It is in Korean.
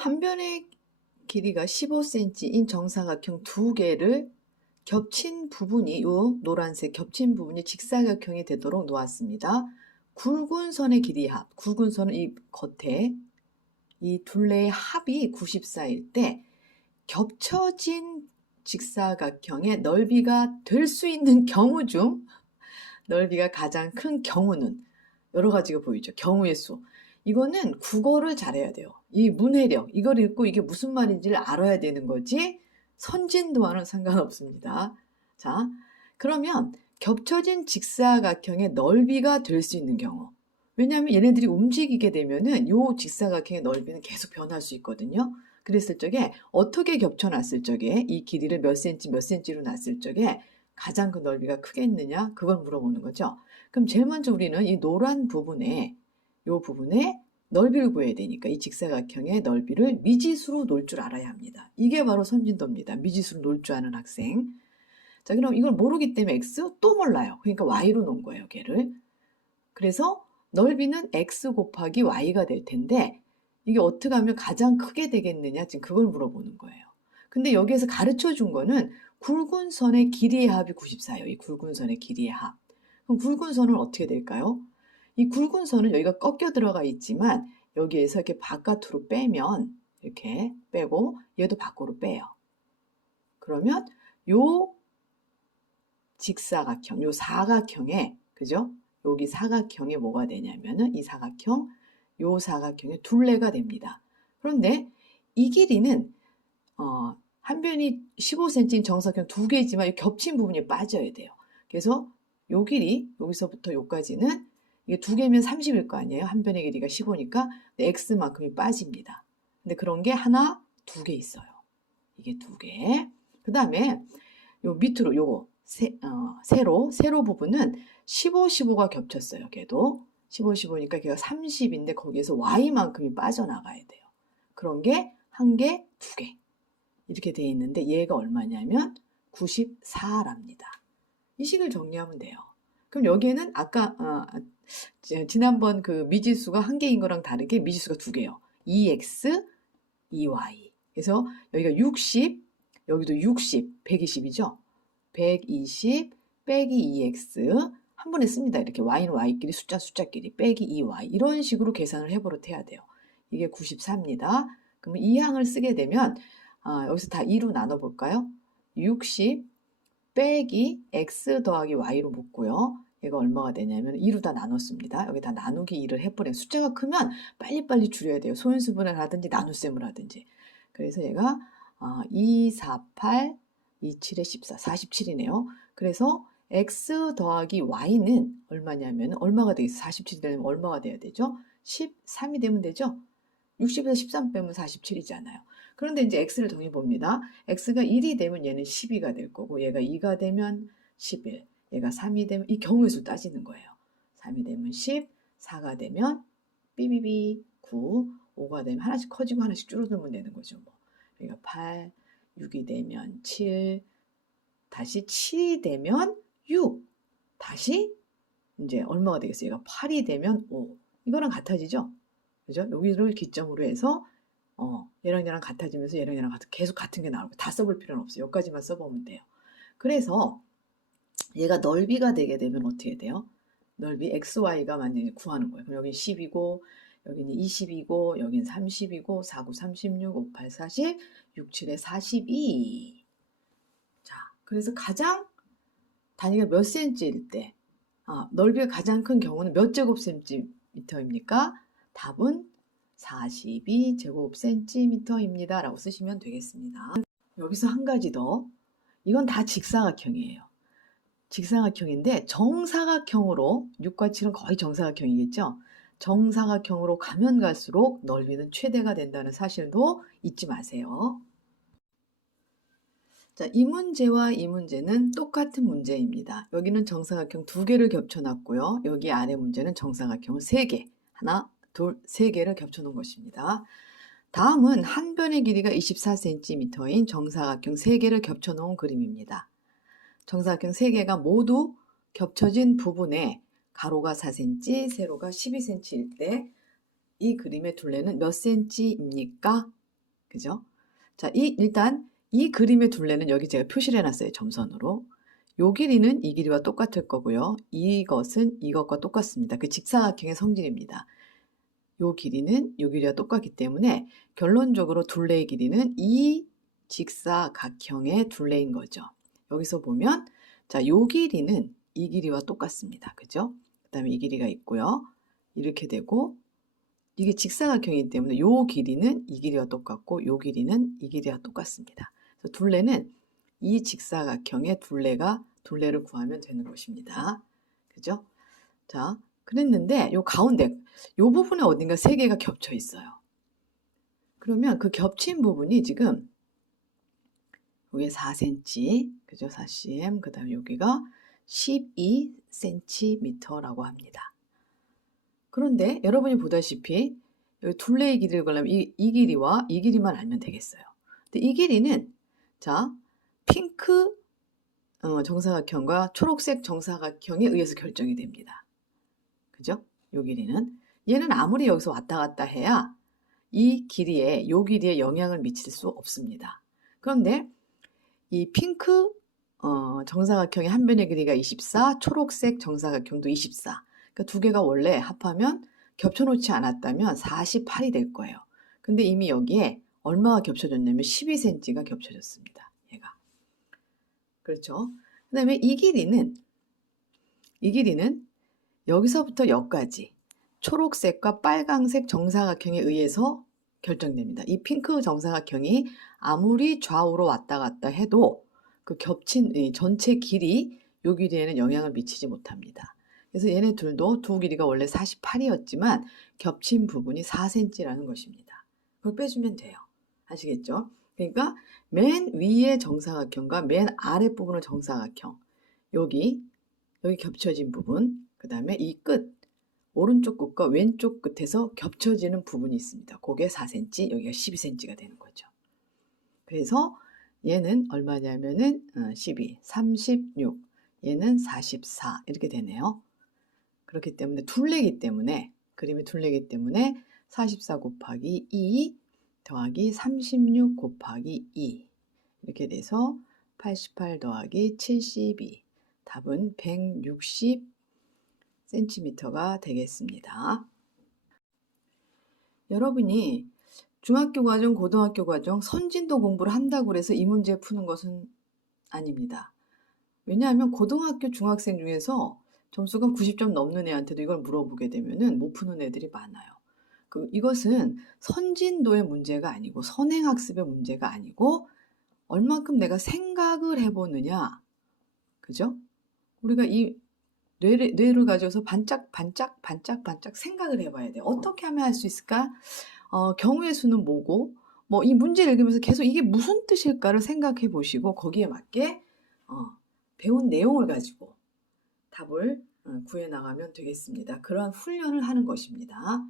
한 변의 길이가 15cm인 정사각형 두 개를 겹친 부분이 요 노란색 겹친 부분이 직사각형이 되도록 놓았습니다. 굵은 선의 길이 합, 굵은 선은 이 겉에 이 둘레의 합이 94일 때 겹쳐진 직사각형의 넓이가 될 수 있는 경우 중 넓이가 가장 큰 경우는 여러 가지가 보이죠. 경우의 수. 이거는 국어를 잘해야 돼요. 이 문해력, 이걸 읽고 이게 무슨 말인지를 알아야 되는 거지 선진도와는 상관없습니다. 자, 그러면 겹쳐진 직사각형의 넓이가 될 수 있는 경우. 왜냐하면 얘네들이 움직이게 되면은 이 직사각형의 넓이는 계속 변할 수 있거든요. 그랬을 적에 어떻게 겹쳐놨을 적에 이 길이를 몇 cm로 놨을 적에 가장 그 넓이가 크겠느냐 그걸 물어보는 거죠. 그럼 제일 먼저 우리는 이 노란 부분에 이 부분에 넓이를 구해야 되니까 이 직사각형의 넓이를 미지수로 놓을 줄 알아야 합니다. 이게 바로 선진도입니다. 미지수로 놓을 줄 아는 학생. 자, 그럼 이걸 모르기 때문에 x 또 몰라요. 그러니까 y로 놓은 거예요, 걔를. 그래서 넓이는 x 곱하기 y가 될 텐데 이게 어떻게 하면 가장 크게 되겠느냐 지금 그걸 물어보는 거예요. 근데 여기에서 가르쳐 준 거는 굵은 선의 길이의 합이 94예요. 이 굵은 선의 길이의 합. 그럼 굵은 선은 어떻게 될까요? 이 굵은 선은 여기가 꺾여 들어가 있지만 여기에서 이렇게 바깥으로 빼면 이렇게 빼고 얘도 밖으로 빼요. 그러면 요 직사각형, 요 사각형에 그죠? 여기 사각형에 뭐가 되냐면은 이 사각형, 요 사각형의 둘레가 됩니다. 그런데 이 길이는 한 변이 15cm인 정사각형 두 개지만 겹친 부분이 빠져야 돼요. 그래서 요 길이 여기서부터 요까지는 이게 두 개면 30일 거 아니에요. 한 변의 길이가 15니까 x만큼이 빠집니다. 근데 그런 게 하나, 두 개 있어요. 이게 두 개. 그 다음에 요 밑으로 요거 세로 부분은 15, 15가 겹쳤어요. 걔도 15, 15니까 걔가 30인데 거기에서 y만큼이 빠져나가야 돼요. 그런 게 한 개, 두 개. 이렇게 돼 있는데 얘가 얼마냐면 94랍니다. 이 식을 정리하면 돼요. 그럼 여기에는 아까 지난번 그 미지수가 한 개인 거랑 다르게 미지수가 두 개예요. 2x, 2y. 그래서 여기가 60, 여기도 60, 120이죠. 120 빼기 2x 한 번에 씁니다. 이렇게 y는 y끼리 숫자끼리 빼기 2y 이런 식으로 계산을 해버릇 해야 돼요. 이게 94입니다. 그러면 이 항을 쓰게 되면 여기서 다 2로 나눠볼까요? 60 빼기 x 더하기 y로 묶고요. 얘가 얼마가 되냐면 2로 다 나눴습니다. 여기 다 나누기 2를 해버려요. 숫자가 크면 빨리빨리 줄여야 돼요. 소인수분해를 하든지 나눗셈을 하든지. 그래서 얘가 2, 4, 8, 2, 7에 14, 47이네요. 그래서 x 더하기 y는 얼마냐면 얼마가 되겠어요? 47이 되면 얼마가 돼야 되죠? 13이 되면 되죠? 60에서 13 빼면 47이잖아요. 그런데 이제 x를 정해봅니다. x가 1이 되면 얘는 12가 될 거고 얘가 2가 되면 11, 얘가 3이 되면 이 경우의 수 따지는 거예요. 3이 되면 10, 4가 되면 삐비비 9, 5가 되면 하나씩 커지고 하나씩 줄어들면 되는 거죠. 뭐. 그러니까 8, 6이 되면 7, 다시 7이 되면 6, 다시 이제 얼마가 되겠어요? 얘가 8이 되면 5. 이거랑 같아지죠? 그죠? 여기를 기점으로 해서 얘랑 같아지면서 얘랑 계속 같은 게 나오고 다 써볼 필요는 없어요. 여기까지만 써보면 돼요. 그래서 얘가 넓이가 되게 되면 어떻게 돼요? 넓이 XY가 만약에 구하는 거예요. 그럼 여기 10이고 여기는 20이고 여기는 30이고 4, 9, 36, 5, 8, 40, 6, 7에 42. 자, 그래서 가장 단위가 몇 cm일 때 넓이가 가장 큰 경우는 몇 제곱센티미터입니까? 답은 42제곱센티미터입니다. 라고 쓰시면 되겠습니다. 여기서 한 가지 더. 이건 다 직사각형이에요. 직사각형인데 정사각형으로 6과 7은 거의 정사각형이겠죠. 정사각형으로 가면 갈수록 넓이는 최대가 된다는 사실도 잊지 마세요. 자, 이 문제와 이 문제는 똑같은 문제입니다. 여기는 정사각형 두 개를 겹쳐놨고요. 여기 아래 문제는 정사각형을 세 개, 하나, 둘, 세 개를 겹쳐놓은 것입니다. 다음은 한 변의 길이가 24cm인 정사각형 세 개를 겹쳐놓은 그림입니다. 정사각형 세 개가 모두 겹쳐진 부분에 가로가 4cm, 세로가 12cm일 때 이 그림의 둘레는 몇 cm입니까? 그죠? 자, 일단 이 그림의 둘레는 여기 제가 표시를 해놨어요. 점선으로. 요 길이는 이 길이와 똑같을 거고요. 이것은 이것과 똑같습니다. 그 직사각형의 성질입니다. 요 길이는 요 길이와 똑같기 때문에 결론적으로 둘레의 길이는 이 직사각형의 둘레인 거죠. 여기서 보면 자, 요 길이는 이 길이와 똑같습니다. 그죠? 그 다음에 이 길이가 있고요. 이렇게 되고 이게 직사각형이기 때문에 요 길이는 이 길이와 똑같고 요 길이는 이 길이와 똑같습니다. 그래서 둘레는 이 직사각형의 둘레를 구하면 되는 것입니다. 그죠? 자, 그랬는데 요 가운데 요 부분에 어딘가 세 개가 겹쳐 있어요. 그러면 그 겹친 부분이 지금 여기 4cm, 그죠? 4cm, 그 다음에 여기가 12cm라고 합니다. 그런데 여러분이 보다시피 여기 둘레의 길이를 구하려면 이 길이와 이 길이만 알면 되겠어요. 근데 이 길이는 자, 핑크 정사각형과 초록색 정사각형에 의해서 결정이 됩니다. 그죠? 요 길이는 얘는 아무리 여기서 왔다 갔다 해야 이 길이에 요 길이에 영향을 미칠 수 없습니다. 그런데 이 핑크 정사각형의 한 변의 길이가 24, 초록색 정사각형도 24. 그러니까 두 개가 원래 합하면 겹쳐놓지 않았다면 48이 될 거예요. 근데 이미 여기에 얼마가 겹쳐졌냐면 12cm가 겹쳐졌습니다. 얘가. 그렇죠? 그 다음에 이 길이는 여기서부터 여기까지 초록색과 빨강색 정사각형에 의해서 결정됩니다. 이 핑크 정사각형이 아무리 좌우로 왔다 갔다 해도 그 겹친 전체 길이 요 길이에는 영향을 미치지 못합니다. 그래서 얘네 둘도 두 길이가 원래 48이었지만 겹친 부분이 4cm라는 것입니다. 그걸 빼주면 돼요. 아시겠죠? 그러니까 맨 위의 정사각형과 맨 아랫부분의 정사각형 여기 겹쳐진 부분, 그 다음에 이 끝, 오른쪽 끝과 왼쪽 끝에서 겹쳐지는 부분이 있습니다. 그게 4cm, 여기가 12cm가 되는 거죠. 그래서 얘는 얼마냐면은 12, 36, 얘는 44 이렇게 되네요. 그렇기 때문에 둘레기 때문에 그림이 둘레기 때문에 44 곱하기 2 더하기 36 곱하기 2 이렇게 돼서 88 더하기 72 답은 160cm가 되겠습니다. 여러분이 중학교 과정, 고등학교 과정 선진도 공부를 한다고 해서 이 문제 푸는 것은 아닙니다. 왜냐하면 고등학교 중학생 중에서 점수가 90점 넘는 애한테도 이걸 물어보게 되면은 못 푸는 애들이 많아요. 이것은 선진도의 문제가 아니고 선행학습의 문제가 아니고 얼만큼 내가 생각을 해보느냐. 그죠? 우리가 이 뇌를 가져서 반짝 생각을 해봐야 돼요. 어떻게 하면 할 수 있을까? 경우의 수는 뭐고, 뭐 이 문제를 읽으면서 계속 이게 무슨 뜻일까를 생각해 보시고 거기에 맞게 배운 내용을 가지고 답을 구해 나가면 되겠습니다. 그러한 훈련을 하는 것입니다.